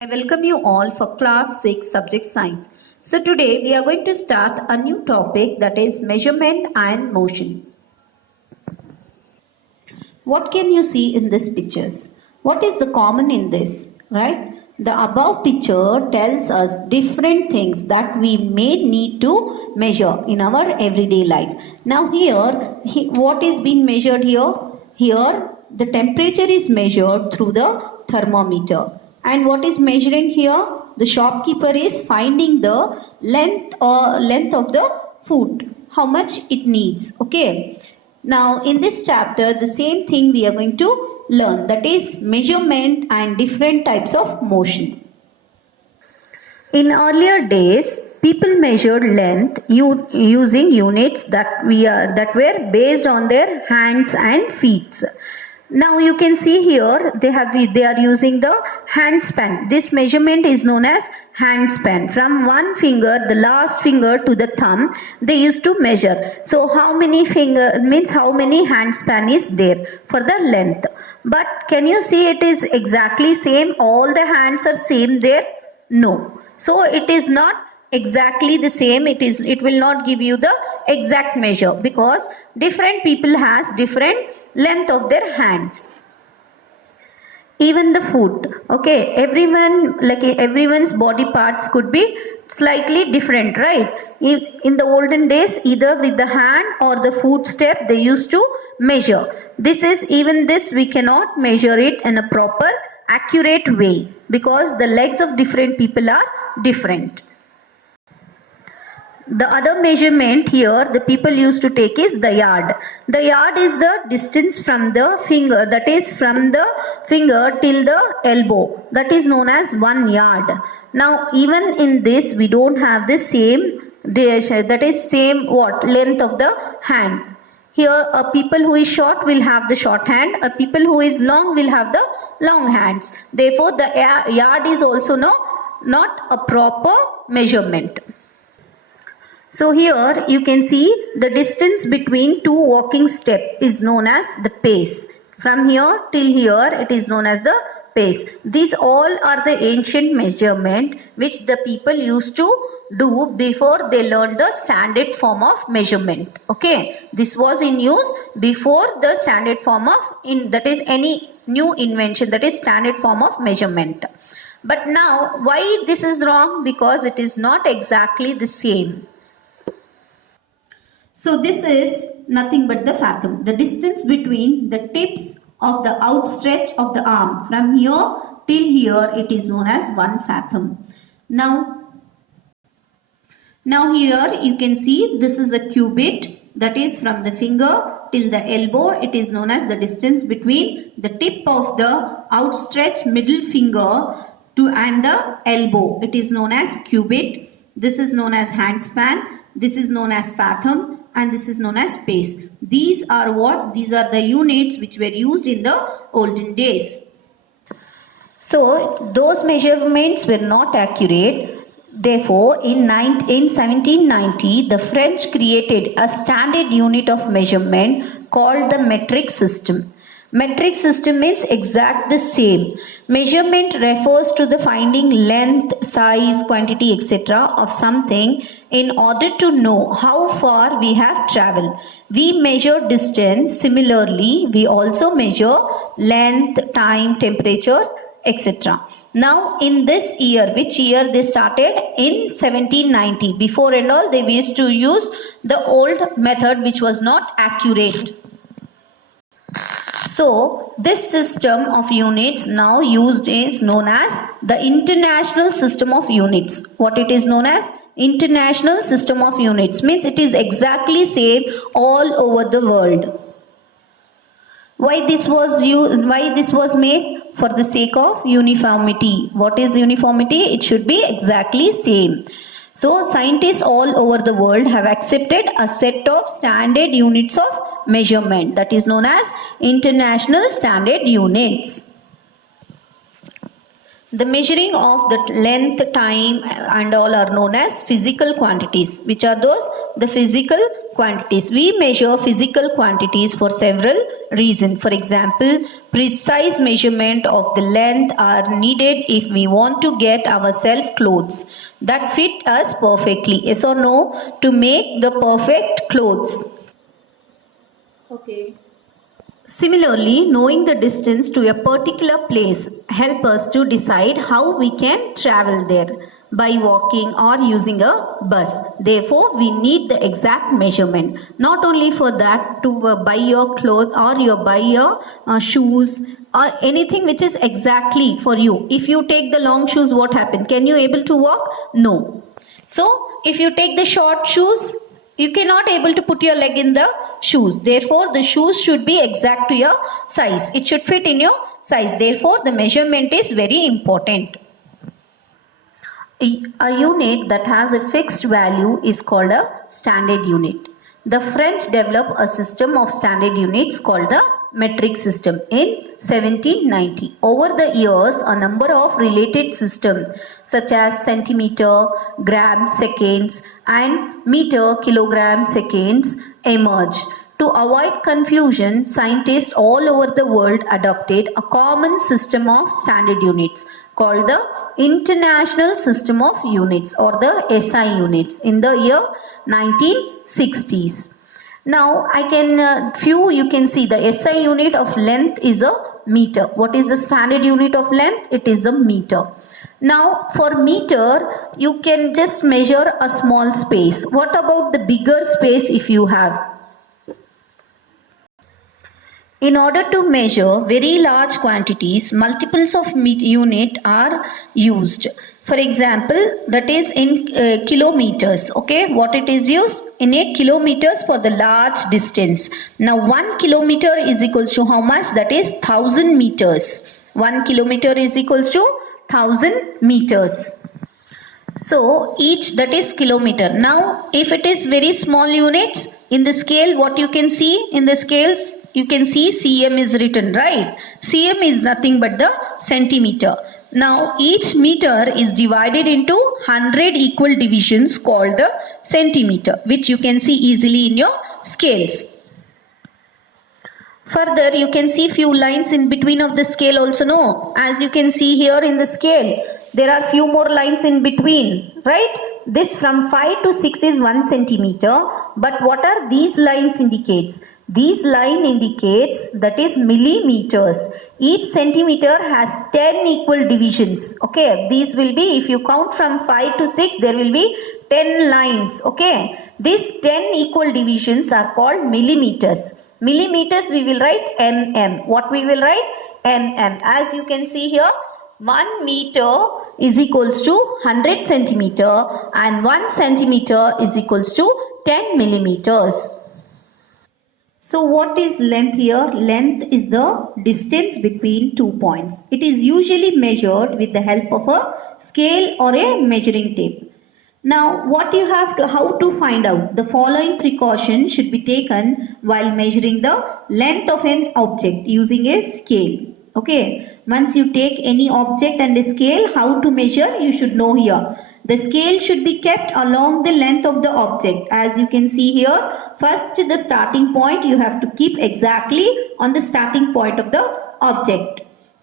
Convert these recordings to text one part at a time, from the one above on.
I welcome you all for class 6 subject science. So today we are going to start a new topic, that is measurement and motion. What can you see in these pictures? What is the common in this, right? The above picture tells us different things that we may need to measure in our everyday life. Now here, what is being measured here? Here the temperature is measured through the thermometer. And what is measuring here? The shopkeeper is finding the length of the food, how much it needs. Okay. Now in this chapter, the same thing we are going to learn, that is measurement and different types of motion. In earlier days, people measured length using units that were based on their hands and feet. Now you can see here they are using the hand span. This measurement is known as hand span. From one finger, the last finger to the thumb, they used to measure. So how many finger means how many hand span is there for the length. But can you see it is exactly same? All the hands are same there? No. So it is not exactly the same. It will not give you the exact measure because different people has different length of their hands. Even the foot, okay, everyone's body parts could be slightly different, right? In the olden days, either with the hand or the footstep they used to measure. This we cannot measure it in a proper accurate way because the legs of different people are different. The other measurement here the people used to take is the yard. The yard is the distance from the finger, that is from the finger till the elbow. That is known as 1 yard. Now even in this we don't have the same, that is same length of the hand. Here a people who is short will have the short hand, a people who is long will have the long hands. Therefore the yard is also not a proper measurement. So here you can see the distance between two walking steps is known as the pace. From here till here it is known as the pace. These all are the ancient measurement which the people used to do before they learned the standard form of measurement. Okay, this was in use before the standard form of that is any new invention, that is standard form of measurement. But now why this is wrong? Because it is not exactly the same. So this is nothing but the fathom, the distance between the tips of the outstretch of the arm. From here till here it is known as 1 fathom. Now here you can see this is the cubit, that is from the finger till the elbow. It is known as the distance between the tip of the outstretched middle finger and the elbow. It is known as cubit. This is known as hand span. This is known as fathom. And this is known as pace. These are the units which were used in the olden days. So those measurements were not accurate. Therefore, in 1790, the French created a standard unit of measurement called the metric system. Metric system means exact the same. Measurement refers to the finding length, size, quantity, etc. of something in order to know how far we have traveled. We measure distance. Similarly, we also measure length, time, temperature, etc. Now in this year, which year they started? In 1790. Before and all they used to use the old method which was not accurate. So this system of units now used is known as the International System of Units. What it is known as? International System of Units means it is exactly same all over the world. Why this was made? For the sake of uniformity. What is uniformity? It should be exactly same. So scientists all over the world have accepted a set of standard units of measurement, that is known as International Standard Units. The measuring of the length, time and all are known as physical quantities. Which are those? The physical quantities. We measure physical quantities for several reasons. For example, precise measurement of the length are needed if we want to get ourselves clothes that fit us perfectly. Yes or no? To make the perfect clothes. Okay. Similarly, knowing the distance to a particular place help us to decide how we can travel there by walking or using a bus. Therefore, we need the exact measurement. Not only for that to buy your clothes or you buy your shoes or anything which is exactly for you. If you take the long shoes, what happens? Can you able to walk? No. So, if you take the short shoes, you cannot able to put your leg in the shoes. Therefore, the shoes should be exact to your size. It should fit in your size. Therefore, the measurement is very important. A unit that has a fixed value is called a standard unit. The French developed a system of standard units called the metric system in 1790. Over the years, a number of related systems such as centimeter, gram, seconds and meter, kilogram, seconds emerged. To avoid confusion, scientists all over the world adopted a common system of standard units called the International System of Units or the SI units in the year 1960s. Now I can you can see the SI unit of length is a meter. What is the standard unit of length? It is a meter. Now for meter you can just measure a small space. What about the bigger space if you have? In order to measure very large quantities, multiples of unit are used. For example, that is in kilometers. Okay, what it is used? In a kilometers for the large distance. Now 1 kilometer is equals to how much? That is 1000 meters. 1 kilometer is equals to 1000 meters. So each, that is kilometer. Now if it is very small units, in the scale what you can see in the scales, you can see cm is written, right? Cm is nothing but the centimeter. Now each meter is divided into 100 equal divisions called the centimeter, which you can see easily in your scales. Further, you can see few lines in between of the scale also, no? As you can see here in the scale, there are few more lines in between, right? This from 5 to 6 is 1 centimeter. But what are these lines indicates? These line indicates that is millimeters. Each centimeter has 10 equal divisions. Okay, these will be, if you count from 5 to 6, there will be 10 lines. Okay, these 10 equal divisions are called millimeters. Millimeters we will write mm. What we will write? Mm. As you can see here, 1 meter is equals to 100 centimeter and 1 centimeter is equals to 10 millimeters. So what is length here? Length is the distance between 2 points. It is usually measured with the help of a scale or a measuring tape. Now what you have to, how to find out? The following precaution should be taken while measuring the length of an object using a scale. Okay, once you take any object and a scale, how to measure you should know here. The scale should be kept along the length of the object. As you can see here, first the starting point you have to keep exactly on the starting point of the object.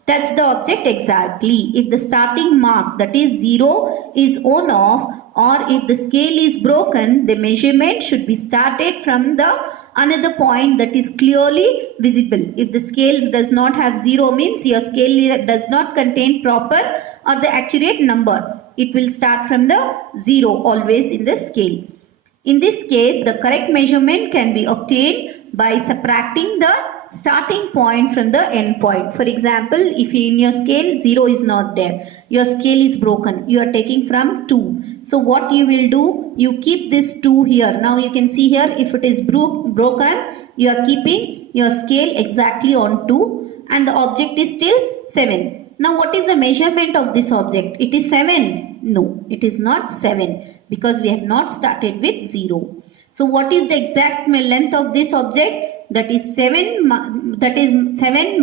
Touch the object exactly. If the starting mark, that is 0, is on off, or if the scale is broken, the measurement should be started from the another point that is clearly visible. If the scales does not have 0, means your scale does not contain proper or the accurate number. It will start from the 0 always in the scale. In this case, the correct measurement can be obtained by subtracting the starting point from the end point. For example, if in your scale 0 is not there, your scale is broken, you are taking from 2. So what you will do, you keep this 2 here. Now you can see here, if it is broken, you are keeping your scale exactly on 2 and the object is still 7. Now what is the measurement of this object? It is 7. No, it is not 7 because we have not started with 0. So what is the exact length of this object? That is 7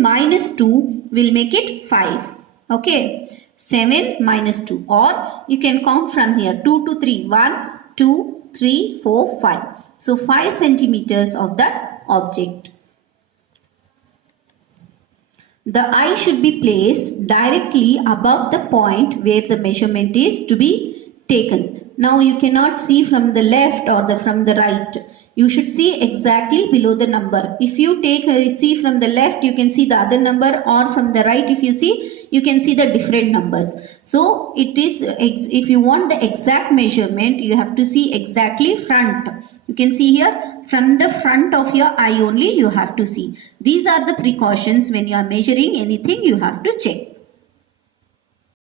minus 2 will make it 5. Okay. 7 minus 2, or you can count from here 2 to 3, 1, 2, 3, 4, 5. So 5 centimeters of the object. The eye should be placed directly above the point where the measurement is to be taken. Now you cannot see from the left or from the right. You should see exactly below the number. If you see from the left, you can see the other number, or from the right, if you see, you can see the different numbers. So it is, if you want the exact measurement, you have to see exactly front. You can see here, from the front of your eye only you have to see. These are the precautions when you are measuring anything you have to check.